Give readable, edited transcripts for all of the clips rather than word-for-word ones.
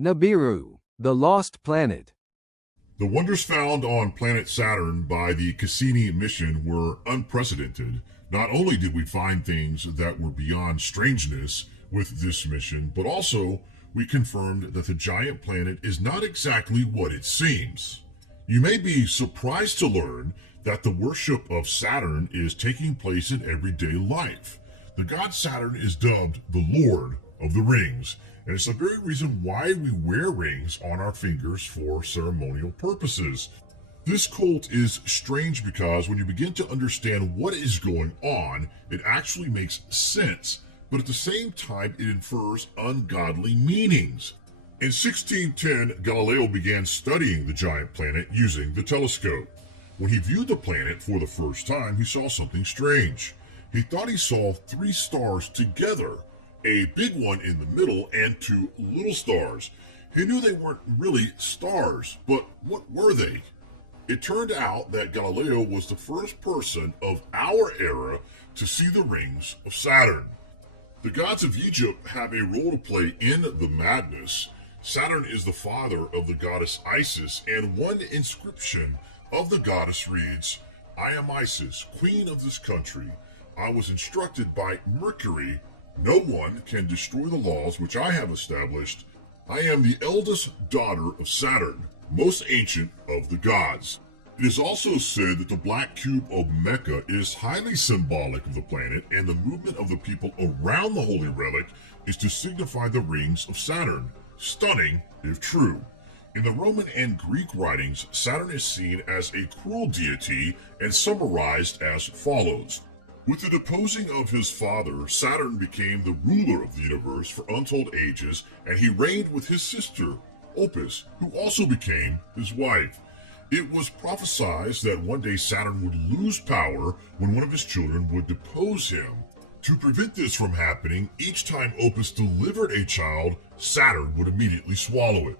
NIBIRU, the lost planet. The wonders found on planet Saturn by the Cassini mission were unprecedented. Not only did we find things that were beyond strangeness with this mission, but also we confirmed that the giant planet is not exactly what it seems. You may be surprised to learn that the worship of Saturn is taking place in everyday life. The god Saturn is dubbed the Lord of the Rings, and it's the very reason why we wear rings on our fingers for ceremonial purposes. This cult is strange because when you begin to understand what is going on, it actually makes sense, but at the same time it infers ungodly meanings. In 1610, Galileo began studying the giant planet using the telescope. When he viewed the planet for the first time, he saw something strange. He thought he saw three stars together, a big one in the middle and two little stars. He knew they weren't really stars, but what were they? It turned out that Galileo was the first person of our era to see the rings of Saturn. The gods of Egypt have a role to play in the madness. Saturn is the father of the goddess Isis, and one inscription of the goddess reads, "I am Isis, queen of this country. I was instructed by Mercury. No one can destroy the laws which I have established. I am the eldest daughter of Saturn, most ancient of the gods." It is also said that the black cube of Mecca is highly symbolic of the planet, and the movement of the people around the holy relic is to signify the rings of Saturn. Stunning, if true. In the Roman and Greek writings, Saturn is seen as a cruel deity and summarized as follows. With the deposing of his father, Saturn became the ruler of the universe for untold ages, and he reigned with his sister, Opis, who also became his wife. It was prophesied that one day Saturn would lose power when one of his children would depose him. To prevent this from happening, each time Opis delivered a child, Saturn would immediately swallow it.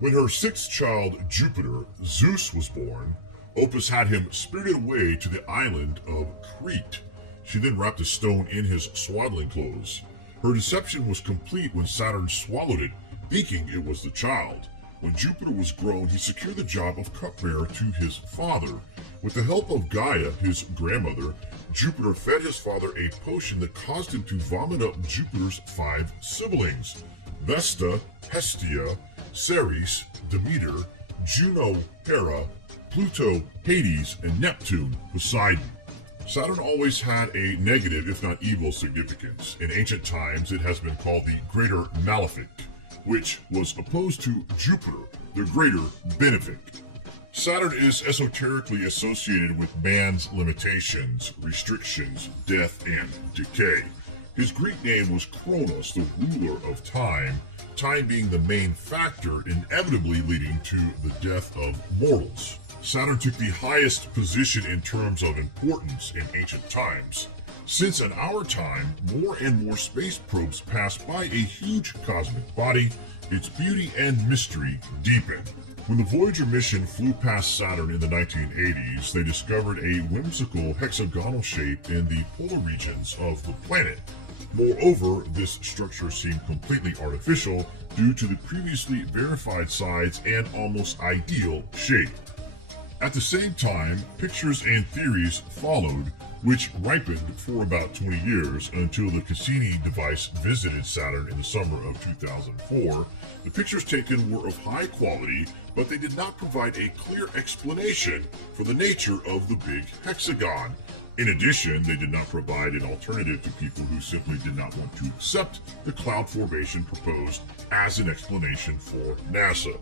When her sixth child, Jupiter, Zeus, was born, Opis had him spirited away to the island of Crete. She then wrapped a stone in his swaddling clothes. Her deception was complete when Saturn swallowed it, thinking it was the child. When Jupiter was grown, he secured the job of cupbearer to his father. With the help of Gaia, his grandmother, Jupiter fed his father a potion that caused him to vomit up Jupiter's 5 siblings: Vesta, Hestia, Ceres, Demeter, Juno, Hera, Pluto, Hades, and Neptune, Poseidon. Saturn always had a negative, if not evil, significance. In ancient times, it has been called the Greater Malefic, which was opposed to Jupiter, the Greater Benefic. Saturn is esoterically associated with man's limitations, restrictions, death, and decay. His Greek name was Kronos, the ruler of time, time being the main factor inevitably leading to the death of mortals. Saturn took the highest position in terms of importance in ancient times. Since in our time, more and more space probes pass by a huge cosmic body, its beauty and mystery deepen. When the Voyager mission flew past Saturn in the 1980s, they discovered a whimsical hexagonal shape in the polar regions of the planet. Moreover, this structure seemed completely artificial due to the previously verified size and almost ideal shape. At the same time, pictures and theories followed, which ripened for about 20 years until the Cassini device visited Saturn in the summer of 2004. The pictures taken were of high quality, but they did not provide a clear explanation for the nature of the big hexagon. In addition, they did not provide an alternative to people who simply did not want to accept the cloud formation proposed as an explanation for NASA.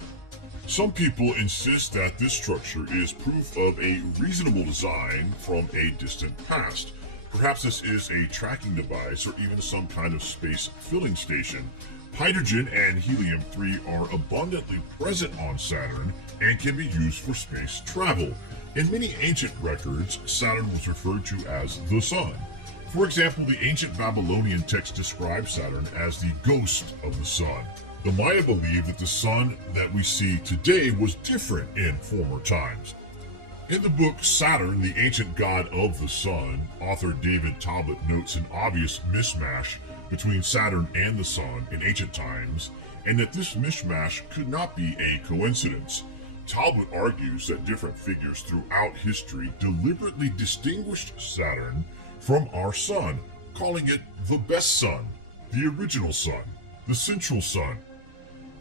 Some people insist that this structure is proof of a reasonable design from a distant past. Perhaps this is a tracking device or even some kind of space filling station. Hydrogen and helium-3 are abundantly present on Saturn and can be used for space travel. In many ancient records, Saturn was referred to as the Sun. For example, the ancient Babylonian text describes Saturn as the ghost of the sun. The Maya believed that the sun that we see today was different in former times. In the book Saturn, the Ancient God of the Sun, author David Talbot notes an obvious mismatch between Saturn and the Sun in ancient times, and that this mishmash could not be a coincidence. Talbot argues that different figures throughout history deliberately distinguished Saturn from our sun, calling it the best sun, the original sun, the central sun.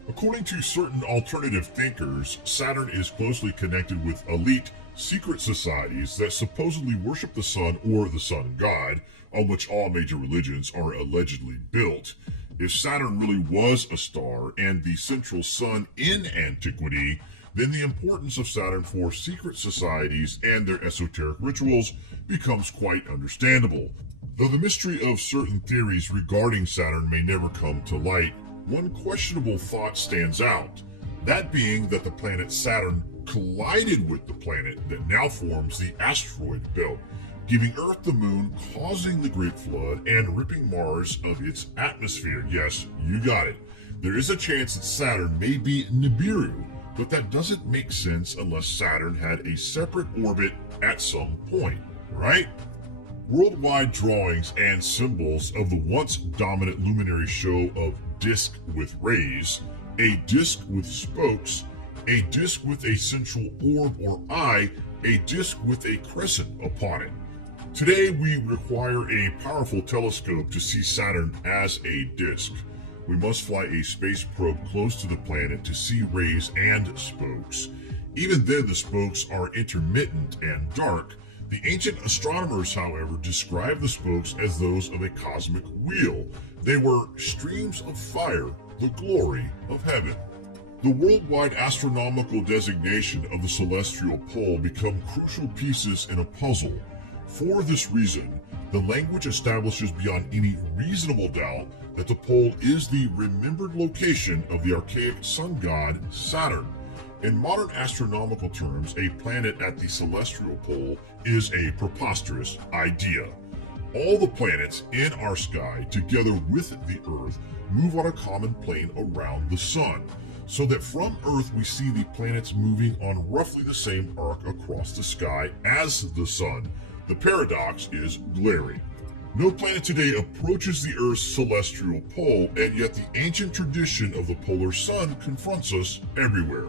According to certain alternative thinkers, Saturn is closely connected with elite, secret societies that supposedly worship the sun or the sun god, on which all major religions are allegedly built. If Saturn really was a star and the central sun in antiquity, then the importance of Saturn for secret societies and their esoteric rituals becomes quite understandable. Though the mystery of certain theories regarding Saturn may never come to light, one questionable thought stands out, that being that the planet Saturn collided with the planet that now forms the asteroid belt, giving Earth the moon, causing the Great Flood, and ripping Mars of its atmosphere. Yes, you got it. There is a chance that Saturn may be NIBIRU, but that doesn't make sense unless Saturn had a separate orbit at some point, right? Worldwide drawings and symbols of the once dominant luminary show of disk with rays, a disk with spokes, a disk with a central orb or eye, a disk with a crescent upon it. Today we require a powerful telescope to see Saturn as a disk. We must fly a space probe close to the planet to see rays and spokes. Even then, the spokes are intermittent and dark. The ancient astronomers, however, described the spokes as those of a cosmic wheel. They were streams of fire, the glory of heaven. The worldwide astronomical designation of the celestial pole become crucial pieces in a puzzle. For this reason, the language establishes beyond any reasonable doubt that the pole is the remembered location of the archaic sun god Saturn. In modern astronomical terms, a planet at the celestial pole is a preposterous idea. All the planets in our sky, together with the Earth, move on a common plane around the sun, so that from Earth we see the planets moving on roughly the same arc across the sky as the sun. The paradox is glaring. No planet today approaches the Earth's celestial pole, and yet the ancient tradition of the polar sun confronts us everywhere.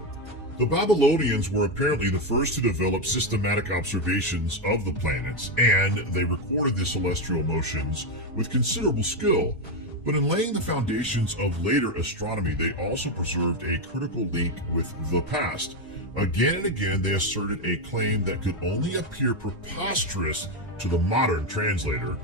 The Babylonians were apparently the first to develop systematic observations of the planets, and they recorded the celestial motions with considerable skill. But in laying the foundations of later astronomy, they also preserved a critical link with the past. Again and again, they asserted a claim that could only appear preposterous to the modern translator.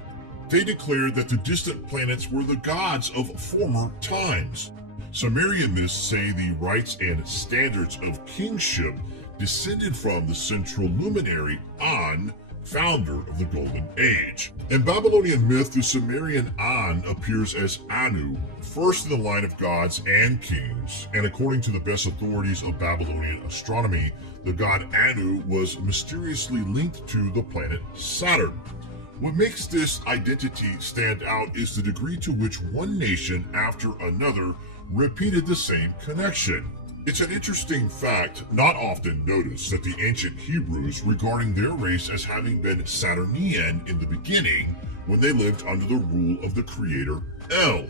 They declared that the distant planets were the gods of former times. Sumerian myths say the rites and standards of kingship descended from the central luminary An, founder of the Golden Age. In Babylonian myth, the Sumerian An appears as Anu, first in the line of gods and kings, and according to the best authorities of Babylonian astronomy, the god Anu was mysteriously linked to the planet Saturn. What makes this identity stand out is the degree to which one nation after another repeated the same connection. It's an interesting fact, not often noticed, that the ancient Hebrews regarding their race as having been Saturnian in the beginning when they lived under the rule of the creator El.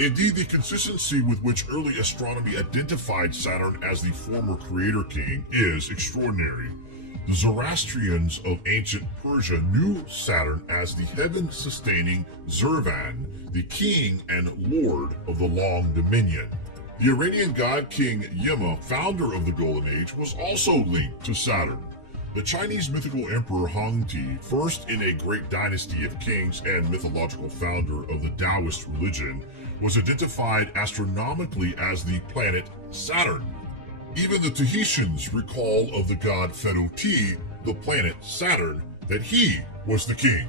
Indeed, the consistency with which early astronomy identified Saturn as the former creator king is extraordinary. The Zoroastrians of ancient Persia knew Saturn as the heaven-sustaining Zurvan, the king and lord of the long dominion. The Iranian god King Yima, founder of the Golden Age, was also linked to Saturn. The Chinese mythical emperor Hongti, first in a great dynasty of kings and mythological founder of the Taoist religion, was identified astronomically as the planet Saturn. Even the Tahitians recall of the god Fedoti, the planet Saturn, that he was the king.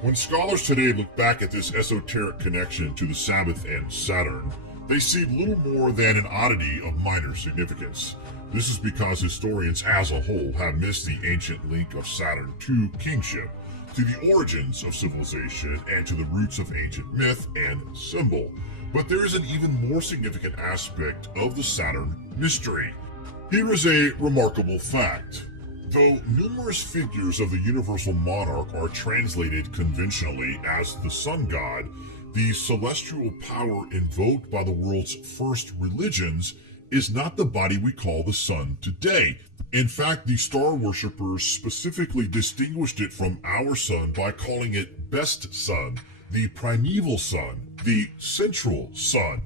When scholars today look back at this esoteric connection to the Sabbath and Saturn, they see little more than an oddity of minor significance. This is because historians as a whole have missed the ancient link of Saturn to kingship, to the origins of civilization, and to the roots of ancient myth and symbol. But there is an even more significant aspect of the Saturn mystery. Here is a remarkable fact. Though numerous figures of the universal monarch are translated conventionally as the sun god, the celestial power invoked by the world's first religions, is not the body we call the sun today. In fact, the star worshippers specifically distinguished it from our sun by calling it best sun, the primeval sun, the central sun.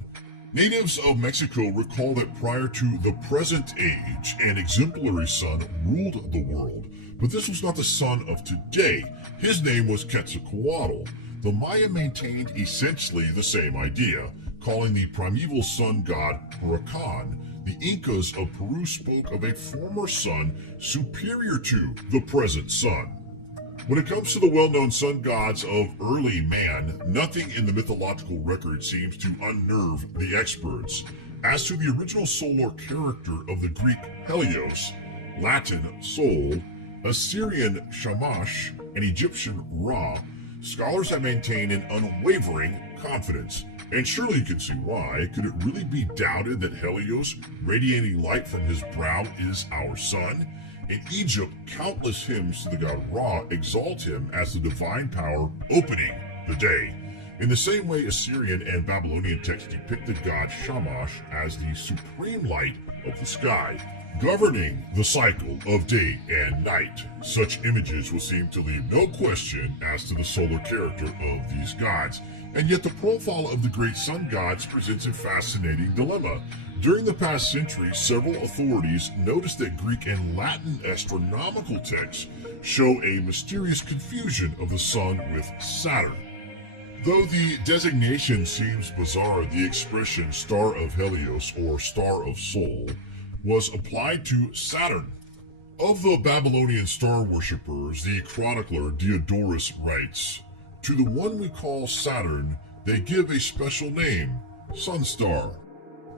Natives of Mexico recall that prior to the present age, an exemplary sun ruled the world, but this was not the sun of today. His name was Quetzalcoatl. The Maya maintained essentially the same idea, calling the primeval sun god Huracan. The Incas of Peru spoke of a former sun superior to the present sun. When it comes to the well-known sun gods of early man, nothing in the mythological record seems to unnerve the experts. As to the original solar character of the Greek Helios, Latin Sol, Assyrian Shamash, and Egyptian Ra, scholars have maintained an unwavering confidence. And surely you can see why. Could it really be doubted that Helios, radiating light from his brow, is our sun? In Egypt, countless hymns to the god Ra exalt him as the divine power opening the day. In the same way, Assyrian and Babylonian texts depict the god Shamash as the supreme light of the sky, governing the cycle of day and night. Such images will seem to leave no question as to the solar character of these gods. And yet the profile of the great sun gods presents a fascinating dilemma. During the past century, several authorities noticed that Greek and Latin astronomical texts show a mysterious confusion of the sun with Saturn. Though the designation seems bizarre, the expression Star of Helios or Star of Sol was applied to Saturn. Of the Babylonian star worshippers, the chronicler Diodorus writes, "To the one we call Saturn, they give a special name, Sun Star."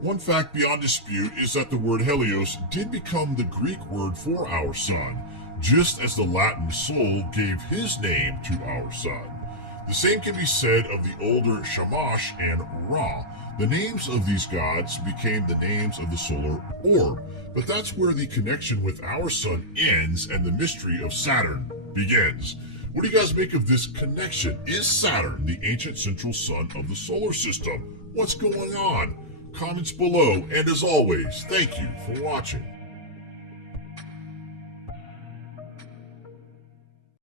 One fact beyond dispute is that the word Helios did become the Greek word for our sun, just as the Latin Sol gave his name to our sun. The same can be said of the older Shamash and Ra. The names of these gods became the names of the solar orb, but that's where the connection with our sun ends and the mystery of Saturn begins. What do you guys make of this connection? Is Saturn the ancient central sun of the solar system? What's going on? Comments below, and as always, thank you for watching.